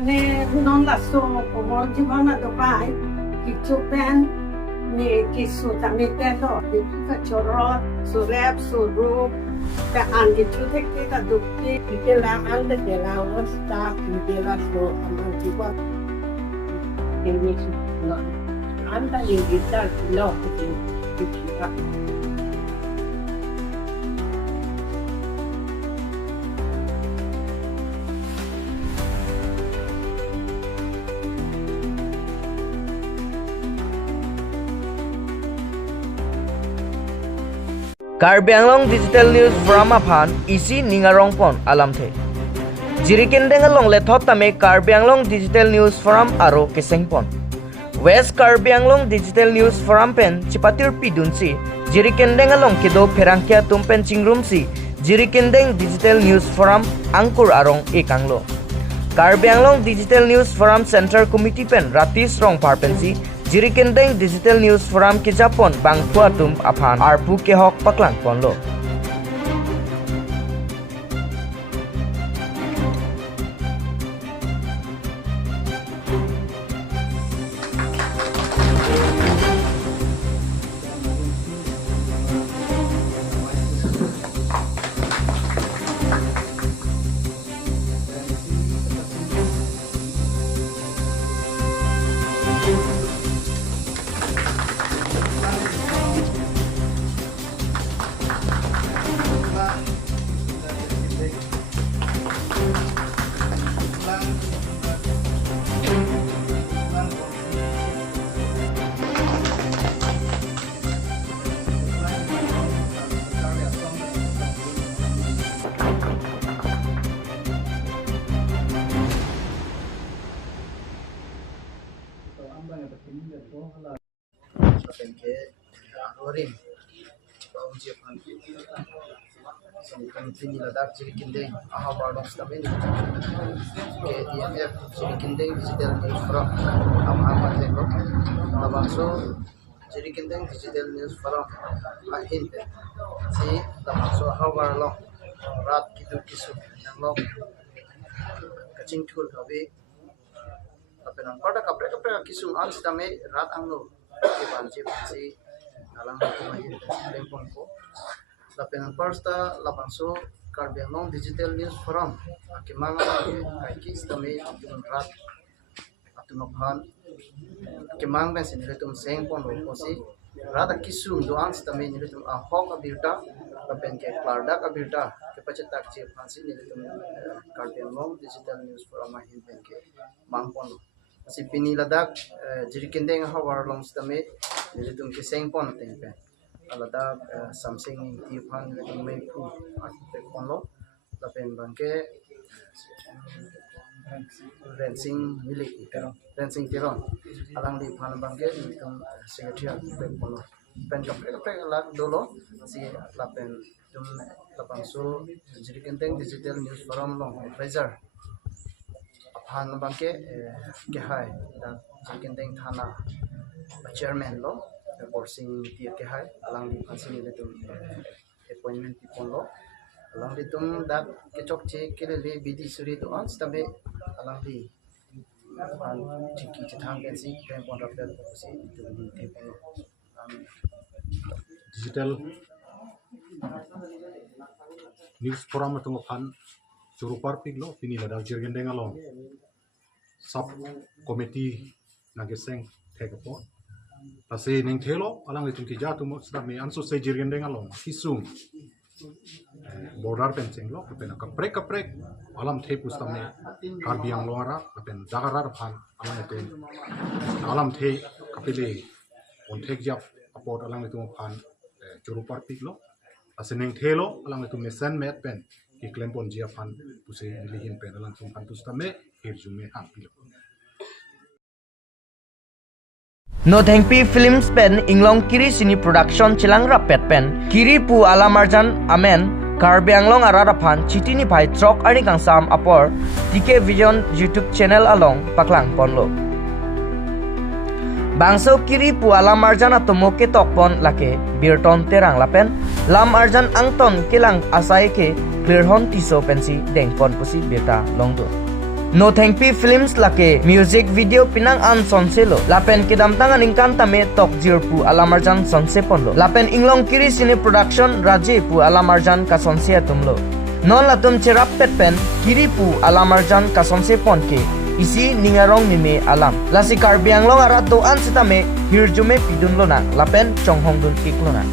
Ane non la so como জীবনা তো পাই কিছু পেন নি কিছু তামি পেলো কিছু চোরো সুরেপ সুরু তা আন কিছু থেকে তা দুঃখে দিতে la ande de la osta de la so আমার জীবন ini no anda ni kita lo kita Karbi Anglong Digital News from Aphan isi ningarong pon alam the. Jirikendeng along lethop tame Karbi Anglong Digital News from aro keseng pon. West Karbi Anglong Digital News from pen cipatir pidunsi. Jirikendeng along kido perangkia tumpen cingrum si. Jirikendeng Digital News from angkur arong ekanglo. Karbi Anglong Digital News from Center Committee pen ratis rong parpensi. Jirikendeng Digital News Forum ke Japon bang puatum aphan arpu ke hok paklang ponlo. Ke arorin bau je pan kan tini ladak Jirikendeng aha bardok stamin ke DMF Jirikendeng Digital News Forum am teko labangso Jirikendeng Digital News Forum ahin si labangso aha barlo rat kisu nanglo kacing thul hobi apenan pada kapre kisu ans tame rat anglo banjir si alang kumahin lempon ko lapenan firsta lapangso Karbi Anglong Digital News Forum akimanga kaiki stame rat atunophan akimang ben sinilitum seng pon ko si rat kisum doan stame nilitum ahok abirta lapen ke clardak abirta ke pacetak je phansi nilitum Karbi Anglong Digital News Forum ahin ben ke mangpon si pini ladak Jirikendeng hawar long stame nilitum kiseng pon tengpe ladak something tiphan nilitum me pu architect ponlo lapen bangke rensing milik rensing tiron alang di phan bangke nilitum secretary architect ponlo pen kapre lak dolo si lapen tum lapangso Jirikendeng Digital News Forum long advisor han bangke ke hai da Jirikendeng thana chairman lo borsing tiap ke hai alang di phansing le tum appointment ti pon lo alang di tum dak ke chok che ke le bidi suri to ans tabe alang di an tiki thang ke si pen pon rapel si tum di te pon Digital News Forum itu kan curupar piglo pini ladak Jirikendeng along sub committee nageseng thekapo tase ning thelo alang itum ki jatu mo stame anso se Jirikendeng along kisung border fencing lo pen kaprek alam the pustame Karbi Anglong ara pen dagarar phan alang itum alam the kapile on thek jap apot alang itum phan curupar piglo tase ning thelo alang itum mesan met pen ki klempon jia phan puse lihin pen alang tum phan pustame hirjume hampilo No thengpi films pen inglong kiri sini production chilang rapet pen kiri pu alamarjan amen Karbi Anglong araraphan chitini pai trok ari kangsam apor TK Vision YouTube channel along paklang ponlo bangso kiri pu alamarjan atomoke tokpon lake birton terang lapen lam arjan angton kelang asai ke clear hon tiso pensi dengpon pusi beta longdo No Thankpi Films lake music video pinang an sonselo lapen kedam tangan ingkan tame tok jirpu alamarjan sonse ponlo lapen inglong kiri sini production raje pu alamarjan ka sonse tumlo non latum cerap petpen kiri pu alamarjan ka sonse ponke isi ningarong nime alam lasi Karbi Anglong arat do an sitame hirjume pidunlo na lapen chonghong dun iklona.